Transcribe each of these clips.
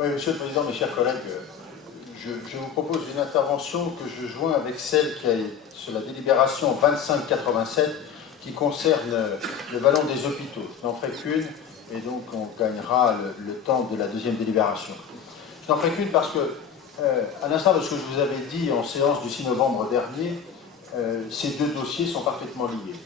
Oui, Monsieur le Président, mes chers collègues, je vous propose une intervention que je joins avec celle qui est sur la délibération 2587 qui concerne le vallon des hôpitaux. Je n'en ferai qu'une et donc on gagnera le temps de la deuxième délibération. Je n'en ferai qu'une parce que, à l'instar de ce que je vous avais dit en séance du 6 novembre dernier, ces deux dossiers sont parfaitement liés.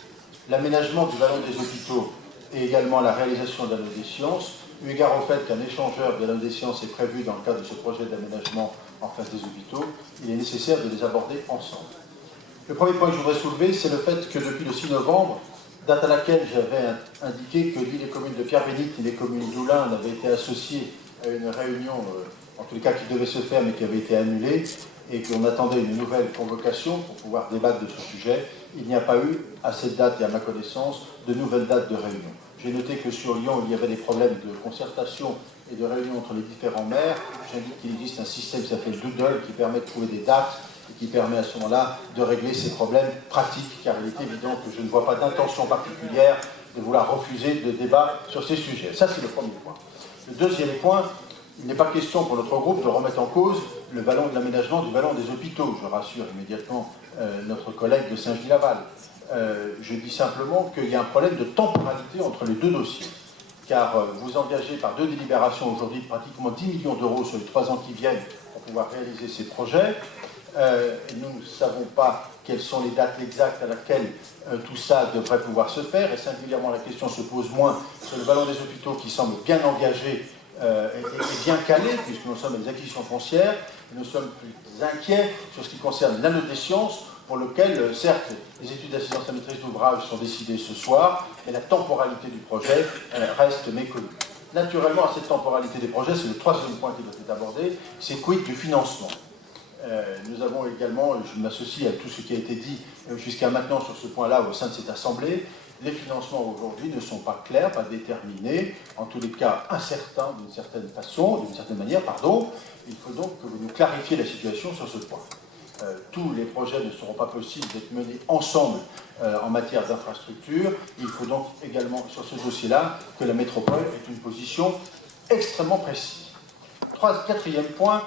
L'aménagement du vallon des hôpitaux et également la réalisation de l'anneau des sciences, eu égard au fait qu'un échangeur de l'anneau des sciences est prévu dans le cadre de ce projet d'aménagement en face des hôpitaux, il est nécessaire de les aborder ensemble. Le premier point que je voudrais soulever, c'est le fait que depuis le 6 novembre, date à laquelle j'avais indiqué que ni les communes de Pierre-Bénite ni les communes d'Oulin n'avaient été associées à une réunion, en tous les cas qui devait se faire mais qui avait été annulée, et qu'on attendait une nouvelle convocation pour pouvoir débattre de ce sujet, il n'y a pas eu, à cette date et à ma connaissance, de nouvelles dates de réunion. J'ai noté que sur Lyon, il y avait des problèmes de concertation et de réunion entre les différents maires. J'indique qu'il existe un système qui s'appelle Doodle qui permet de trouver des dates et qui permet à ce moment-là de régler ces problèmes pratiques, car il est évident que je ne vois pas d'intention particulière de vouloir refuser de débat sur ces sujets. Ça, c'est le premier point. Le deuxième point, il n'est pas question pour notre groupe de remettre en cause le vallon de l'aménagement du vallon des hôpitaux. Je rassure immédiatement notre collègue de Saint-Gilles-Laval. Je dis simplement qu'il y a un problème de temporalité entre les deux dossiers. Car vous engagez par deux délibérations aujourd'hui pratiquement 10 millions d'euros sur les 3 ans qui viennent pour pouvoir réaliser ces projets. Nous ne savons pas quelles sont les dates exactes à laquelle tout ça devrait pouvoir se faire, et singulièrement la question se pose moins sur le vallon des hôpitaux qui semble bien engagé et bien calé, puisque nous sommes des acquisitions foncières, et nous sommes plus inquiets sur ce qui concerne l'anneau des sciences, pour lequel, certes, les études d'assistance à maîtrise d'ouvrage sont décidées ce soir, mais la temporalité du projet reste méconnue. Naturellement, à cette temporalité des projets, c'est le troisième point qui doit être abordé, c'est quid du financement. Nous avons également, je m'associe à tout ce qui a été dit jusqu'à maintenant sur ce point-là au sein de cette Assemblée, les financements aujourd'hui ne sont pas clairs, pas déterminés, en tous les cas incertains d'une certaine façon, d'une certaine manière, pardon. Il faut donc que vous nous clarifiez la situation sur ce point. Tous les projets ne seront pas possibles d'être menés ensemble en matière d'infrastructure. Il faut donc également, sur ce dossier-là, que la métropole ait une position extrêmement précise. Quatrième point,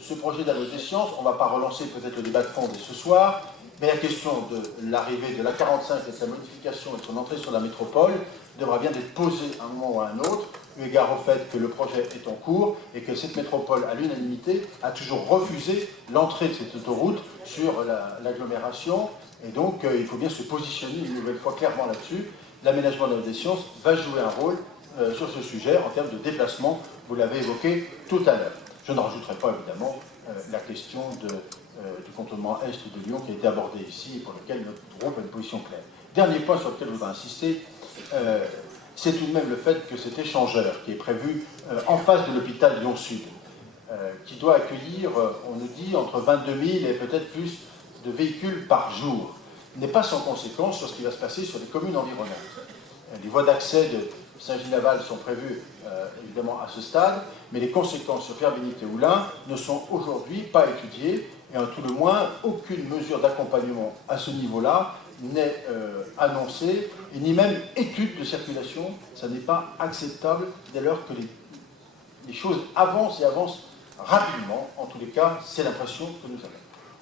ce projet d'anneau des sciences, on ne va pas relancer peut-être le débat de fond dès ce soir, mais la question de l'arrivée de l'A45 et de sa modification et de son entrée sur la métropole devra bien être posée à un moment ou à un autre, eu égard au fait que le projet est en cours et que cette métropole, à l'unanimité, a toujours refusé l'entrée de cette autoroute sur l'agglomération, et donc il faut bien se positionner une nouvelle fois clairement là-dessus. L'aménagement de l'anneau des sciences va jouer un rôle sur ce sujet en termes de déplacement, vous l'avez évoqué tout à l'heure. Je ne rajouterai pas évidemment la question du contournement est de Lyon qui a été abordée ici et pour lequel notre groupe a une position claire. Dernier point sur lequel je voudrais insister, c'est tout de même le fait que cet échangeur qui est prévu en face de l'hôpital Lyon-Sud, qui doit accueillir, on nous dit, entre 22 000 et peut-être plus de véhicules par jour, n'est pas sans conséquence sur ce qui va se passer sur les communes environnantes. Les voies d'accès de Saint-Gilles-Laval sont prévues évidemment à ce stade, mais les conséquences sur Pierre-Bénite et Oulin ne sont aujourd'hui pas étudiées, et en tout le moins, aucune mesure d'accompagnement à ce niveau-là n'est annoncée, et ni même étude de circulation. Ça n'est pas acceptable dès lors que les choses avancent et avancent rapidement. En tous les cas, c'est l'impression que nous avons.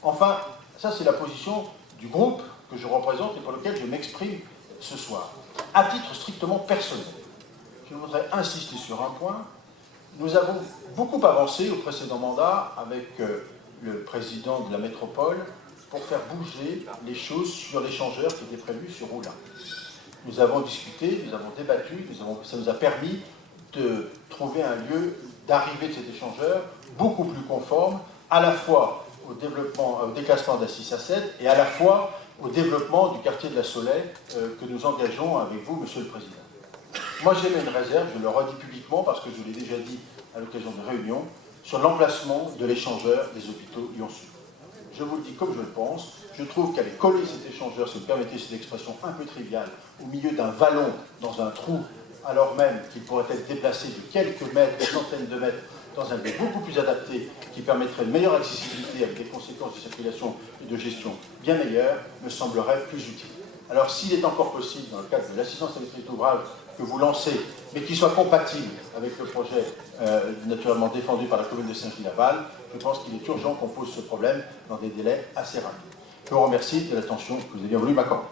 Enfin, ça c'est la position du groupe que je représente et pour lequel je m'exprime ce soir. À titre strictement personnel, je voudrais insister sur un point. Nous avons beaucoup avancé au précédent mandat avec le président de la métropole pour faire bouger les choses sur l'échangeur qui était prévu sur Oulin. Nous avons discuté, nous avons débattu, ça nous a permis de trouver un lieu d'arrivée de cet échangeur beaucoup plus conforme à la fois au développement, au déclassement de la 6 à 7 et à la fois au développement du quartier de la Soleil que nous engageons avec vous, Monsieur le Président. Moi, j'émets une réserve, je le redis publiquement parce que je l'ai déjà dit à l'occasion de réunions, sur l'emplacement de l'échangeur des hôpitaux Lyon-Sud. Je vous le dis comme je le pense, je trouve qu'aller coller cet échangeur, si vous me permettez cette expression un peu triviale, au milieu d'un vallon, dans un trou, alors même qu'il pourrait être déplacé de quelques mètres, des centaines de mètres, dans un lieu beaucoup plus adapté, qui permettrait une meilleure accessibilité avec des conséquences de circulation et de gestion bien meilleures, me semblerait plus utile. Alors s'il est encore possible, dans le cadre de l'assistance à maîtrise d'ouvrage que vous lancez, mais qui soit compatible avec le projet naturellement défendu par la commune de Saint-Gilles-Laval, je pense qu'il est urgent qu'on pose ce problème dans des délais assez rapides. Je vous remercie de l'attention que vous avez bien voulu m'accorder.